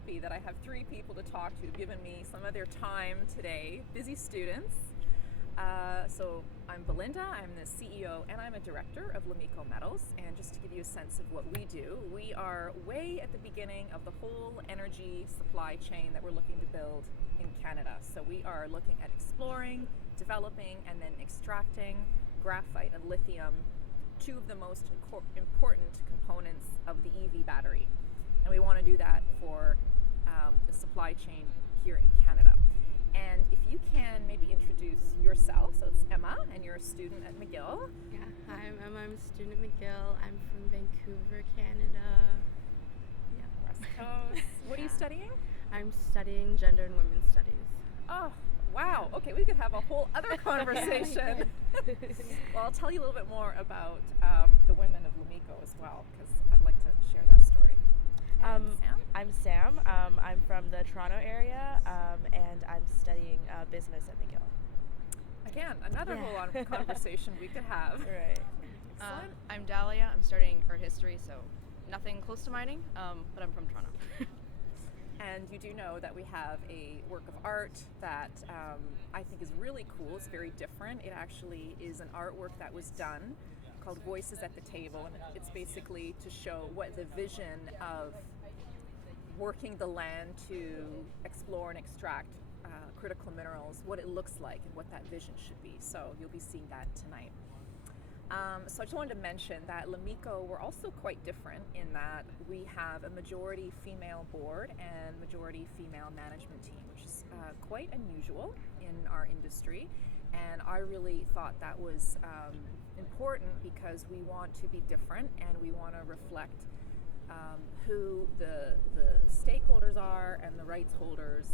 happy that I have three people to talk to who've given me some of their time today, busy students. So I'm Belinda, I'm the CEO and I'm a director of Lamico Metals. And just to give you a sense of what we do, we are way at the beginning of the whole energy supply chain that we're looking to build in Canada. So we are looking at exploring, developing, and then extracting graphite and lithium, two of the most important components of the EV battery. And we want to do that for the supply chain here in Canada. And if you can maybe introduce yourself. So it's Emma, and you're a student at McGill. Yeah, hi, I'm Emma. I'm a student at McGill. I'm from Vancouver, Canada. Yeah. West Coast. What are you studying? I'm studying gender and women's studies. Oh, wow. Okay, we could have a whole other conversation. Well, I'll tell you a little bit more about the women of Lamico as well, because I'd like to share that story. And Sam? I'm Sam. I'm from the Toronto area, and I'm studying business at McGill. Again, another whole lot of conversation we could have. Right. Excellent. I'm Dahlia. I'm studying art history, so nothing close to mining, but I'm from Toronto. And you do know that we have a work of art that I think is really cool. It's very different. It actually is an artwork that was done called Voices at the Table, and it's basically to show what the vision of working the land to explore and extract critical minerals, what it looks like and what that vision should be. So you'll be seeing that tonight. So I just wanted to mention that Lamico, we're also quite different in that we have a majority female board and majority female management team, which is quite unusual in our industry. And I really thought that was important because we want to be different and we want to reflect who the stakeholders are and the rights holders,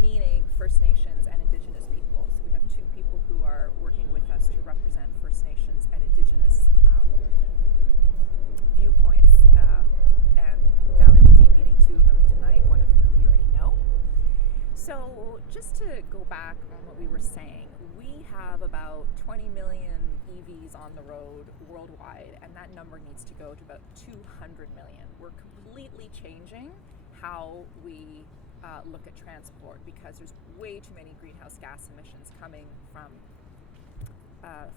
meaning First Nations and Indigenous people. So we have two people who are working with us to represent First Nations and Indigenous viewpoints. And Dahlia will be meeting two of them tonight, one of whom you already know. So just to go back on what we were saying, we have about 20 million EVs on the road worldwide, and that number needs to go to about 200 million. We're completely changing how we look at transport because there's way too many greenhouse gas emissions coming from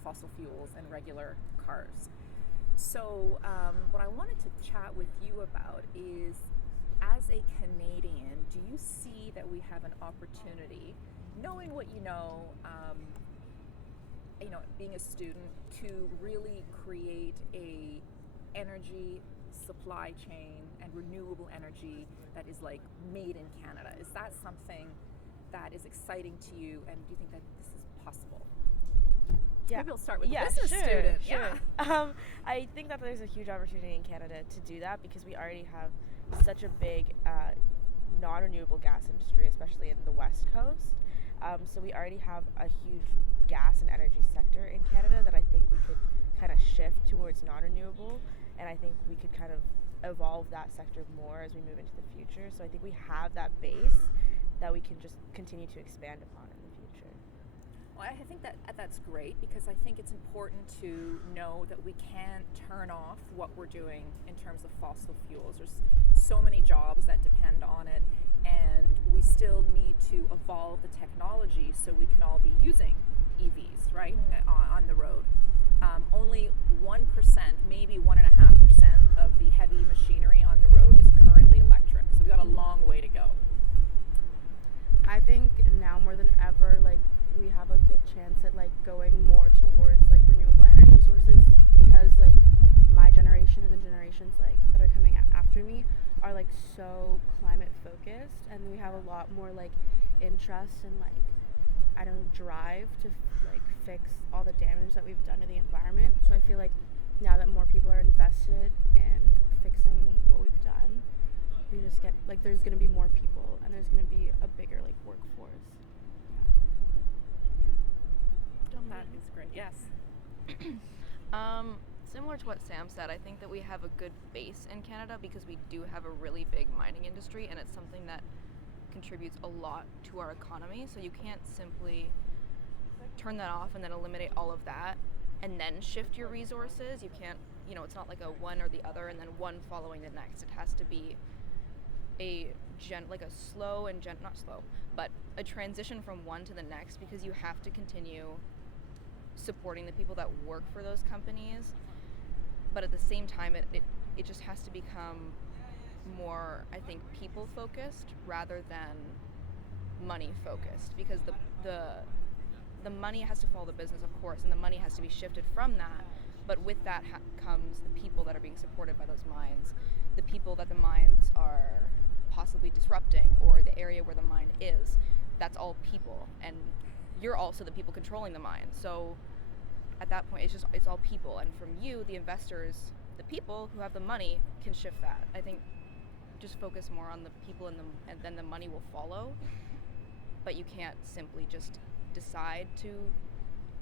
fossil fuels and regular cars. So what I wanted to chat with you about is, as a Canadian, do you see that we have an opportunity, knowing what you know, being a student, to really create a energy supply chain and renewable energy that is like made in Canada? Is that something that is exciting to you, and do you think that this is possible? Yeah. Maybe we'll start with the business student. Sure. I think that there's a huge opportunity in Canada to do that because we already have such a big non-renewable gas industry, especially in the West Coast. So we already have a huge gas and energy sector in Canada that I think we could kind of shift towards non-renewable, and I think we could kind of evolve that sector more as we move into the future. So I think we have that base that we can just continue to expand upon in the future. Well, I think that's great because I think it's important to know that we can't turn off what we're doing in terms of fossil fuels. There's so many jobs that depend on it, and we still need to evolve the technology so we can all be using EVs, right, on the road. Only 1%, maybe 1.5% of the heavy machinery on the road is currently electric. So we got a long way to go. I think now more than ever, we have a good chance at going more towards renewable energy sources, because my generation and the generations that are coming after me are so climate focused, and we have a lot more interest and drive to fix all the damage that we've done to the environment. So I feel now that more people are invested in fixing what we've done, we just get there's going to be more people and there's going to be a bigger workforce. That is great. Yes. Similar to what Sam said, I think that we have a good base in Canada because we do have a really big mining industry, and it's something that contributes a lot to our economy. So you can't simply turn that off and then eliminate all of that and then shift your resources. You can't, it's not like a one or the other and then one following the next. It has to be like a slow and not slow, but a transition from one to the next, because you have to continue supporting the people that work for those companies, but at the same time it just has to become more, I think, people focused rather than money focused, because the money has to follow the business, of course, and the money has to be shifted from that, but with that comes the people that are being supported by those mines, the people that the mines are possibly disrupting, or the area where the mine is. That's all people, and you're also the people controlling the mine. So at that point, it's all people, and from you, the investors, the people who have the money, can shift that. I think just focus more on the people, and then the money will follow. But you can't simply just decide to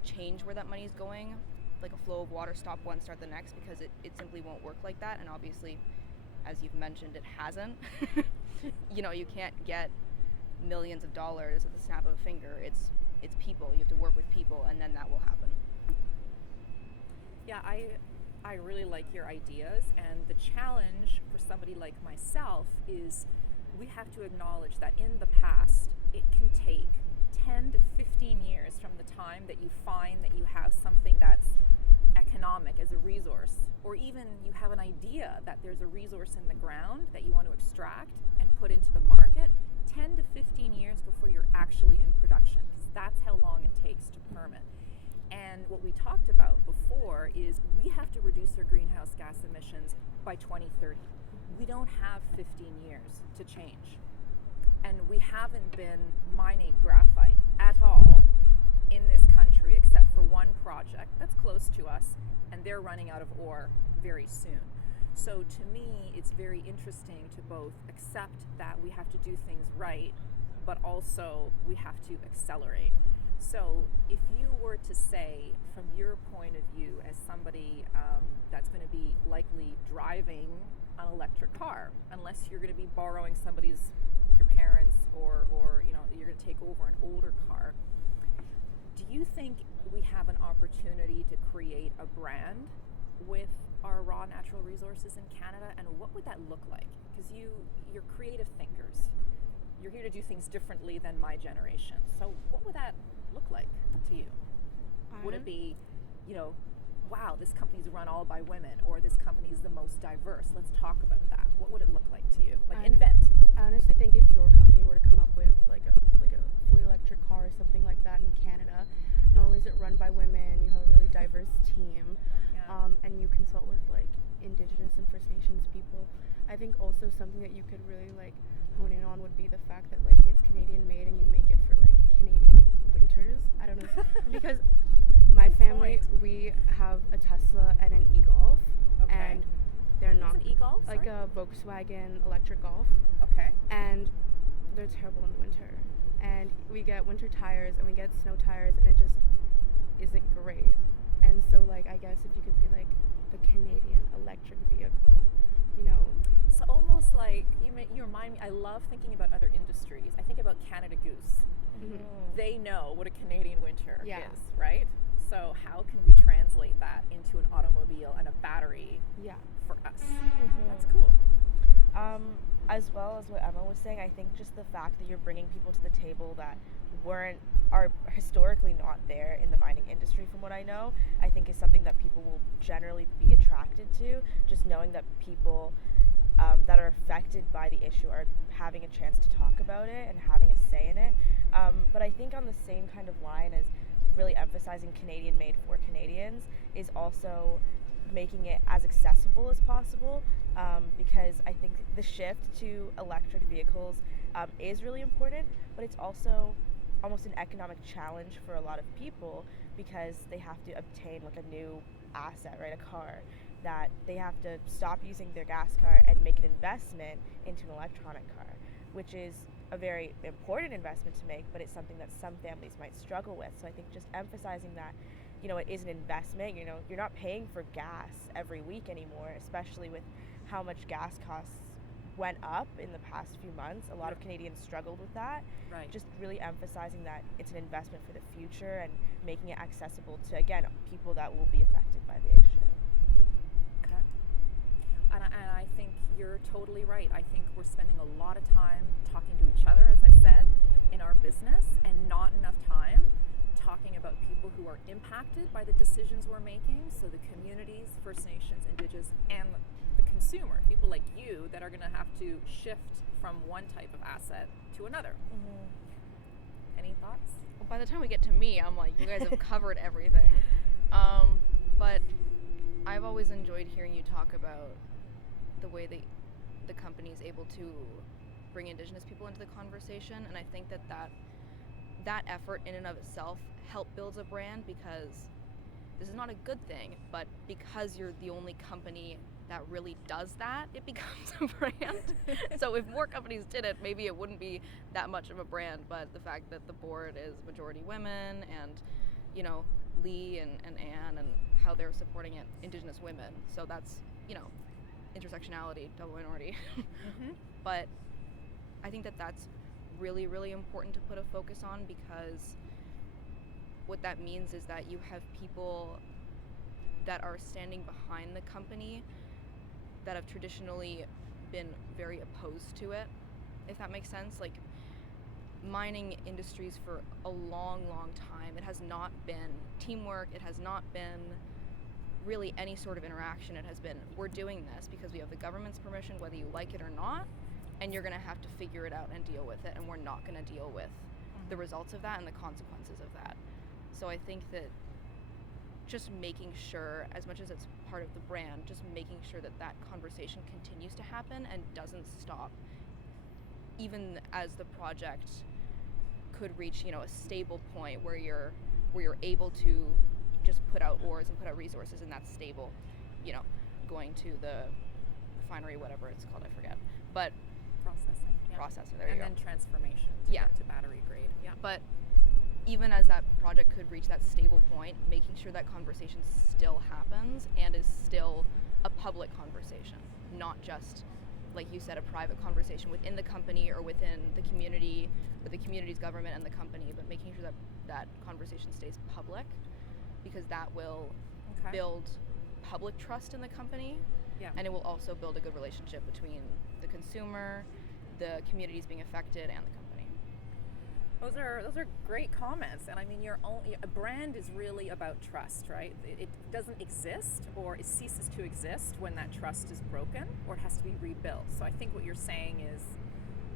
change where that money is going, like a flow of water, stop one, start the next, because it simply won't work like that. And obviously, as you've mentioned, it hasn't. You can't get millions of dollars at the snap of a finger. It's people. You have to work with people, and then that will happen. Yeah, I really like your ideas, and the challenge for somebody like myself is we have to acknowledge that in the past it can take 10 to 15 years from the time that you find that you have something that's economic as a resource, or even you have an idea that there's a resource in the ground that you want to extract and put into the market, 10 to 15 years before you're actually in production, because that's how long it takes to permit. And what we talked about before is we have to reduce our greenhouse gas emissions by 2030. We don't have 15 years to change. And we haven't been mining graphite at all in this country except for one project that's close to us, and they're running out of ore very soon. So to me, it's very interesting to both accept that we have to do things right, but also we have to accelerate. So if you were to say, from your point of view as somebody that's going to be likely driving an electric car, unless you're going to be borrowing your parents, or you're going to take over an older car, do you think we have an opportunity to create a brand with our raw natural resources in Canada? And what would that look like? Because you're creative thinkers. You're here to do things differently than my generation. So what would that look like to you? Would it be, wow, this company's run all by women, or this company is the most diverse? Let's talk about that. What would it look like to you? Invent. I honestly think if your company were to come up with like a fully electric car or something like that in Canada, not only is it run by women, you have a really diverse team, and you consult with like Indigenous and First Nations people. I think also something that you could really like hone in on would be the fact that like it's Canadian made and you make it for like Canadian winters. I don't know, because my family, we have a Tesla and an e-Golf, and they're not an e-Golf, like a Volkswagen electric Golf. Okay. And they're terrible in the winter. And we get winter tires and we get snow tires, and it just isn't great. And so like I guess if you could be like the Canadian electric vehicle, So almost like you remind me, I love thinking about other industries. I think about Canada Goose. Mm-hmm. They know what a Canadian winter Yeah. is, right? So how can we translate that into an automobile and a battery for us? That's cool. As well as what Emma was saying, I think just the fact that you're bringing people to the table that are historically not there in the mining industry, from what I know, I think is something that people will generally be attracted to, just knowing that people that are affected by the issue are having a chance to talk about it and having a say in it. But I think on the same kind of line as really emphasizing Canadian made for Canadians is also making it as accessible as possible, because I think the shift to electric vehicles is really important, but it's also almost an economic challenge for a lot of people, because they have to obtain like a new asset, right, a car, that they have to stop using their gas car and make an investment into an electronic car, which is a very important investment to make, but it's something that some families might struggle with. So I think just emphasizing that, it is an investment. You're not paying for gas every week anymore, especially with how much gas costs went up in the past few months. A lot of Canadians struggled with that. Right. Just really emphasizing that it's an investment for the future and making it accessible to, again, people that will be affected by the issue. Okay. and I think you're totally right. I think we're spending a lot of time talking to each other, as I said, in our business, and not enough time talking about people who are impacted by the decisions we're making. So the communities, First Nations, Indigenous, and the consumer, people like you that are going to have to shift from one type of asset to another. Any thoughts? Well, by the time we get to me, I'm like, you guys have covered everything. But I've always enjoyed hearing you talk about the way that the company is able to bring Indigenous people into the conversation, and I think that effort in and of itself help builds a brand, because this is not a good thing, but because you're the only company that really does that, it becomes a brand. So if more companies did it, maybe it wouldn't be that much of a brand, but the fact that the board is majority women, and you know, Lee and Anne, and how they're supporting it, Indigenous women, so that's, you know, intersectionality, double minority. But I think that that's really, really important to put a focus on, because what that means is that you have people that are standing behind the company that have traditionally been very opposed to it, if that makes sense. Like, mining industries for a long, long time, it has not been teamwork, it has not been really any sort of interaction. It has been, we're doing this because we have the government's permission, whether you like it or not, and you're gonna have to figure it out and deal with it, and we're not gonna deal with the results of that and the consequences of that. So I think that just making sure, as much as it's part of the brand, just making sure that that conversation continues to happen and doesn't stop, even as the project could reach, you know, a stable point where you're able to just put out ores and put out resources, and that's stable, you know, going to the refinery, whatever it's called, I forget, but Processing. Yeah. processor, there you go. And then transformation to battery grade. Yeah. But even as that project could reach that stable point, making sure that conversation still happens and is still a public conversation, not just, like you said, a private conversation within the company or within the community, or the community's government and the company, but making sure that that conversation stays public, because that will build public trust in the company, and it will also build a good relationship between the consumer, the communities being affected, and the company. Those are great comments, and I mean, a brand is really about trust, right? It doesn't exist, or it ceases to exist when that trust is broken, or it has to be rebuilt. So I think what you're saying is,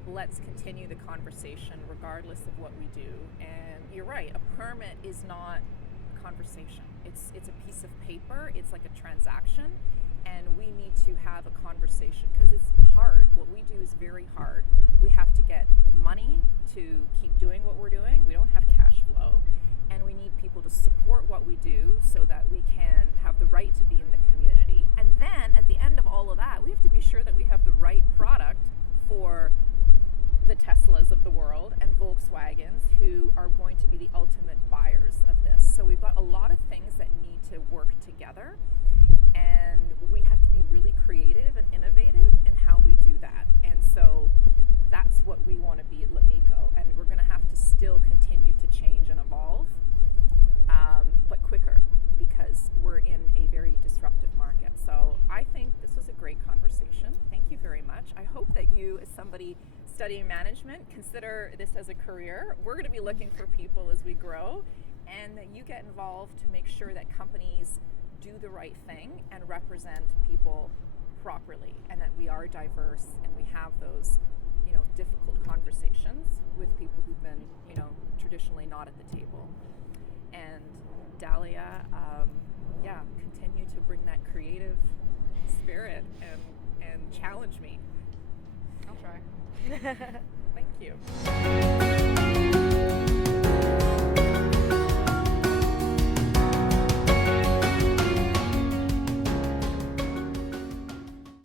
let's continue the conversation regardless of what we do. And you're right, a permit is not conversation. It's a piece of paper. It's like a transaction, and we need to have a conversation, because it's hard. What we do is very hard. We have to get money to keep doing what we're doing. We don't have cash flow, and we need people to support what we do so that we can have the right to be in the community. And then at the end of all of that, we have to be sure that we have the right product for the Teslas of the world and Volkswagens, who are going to be the ultimate buyers of this. So we've got a lot of things that need to work together, and we have to be really creative and innovative in how we do that. And so that's what we want to be at Lamico, and we're going to have to still continue to change and evolve, but quicker, because we're in a very disruptive market. So I think this was a great conversation. Thank you very much. I hope that you, as somebody studying management, consider this as a career. We're going to be looking for people as we grow, and that you get involved to make sure that companies do the right thing and represent people properly, and that we are diverse and we have those, you know, difficult conversations with people who've been, you know, traditionally not at the table. And Dahlia, continue to bring that creative spirit and challenge me. I'll try. Thank you.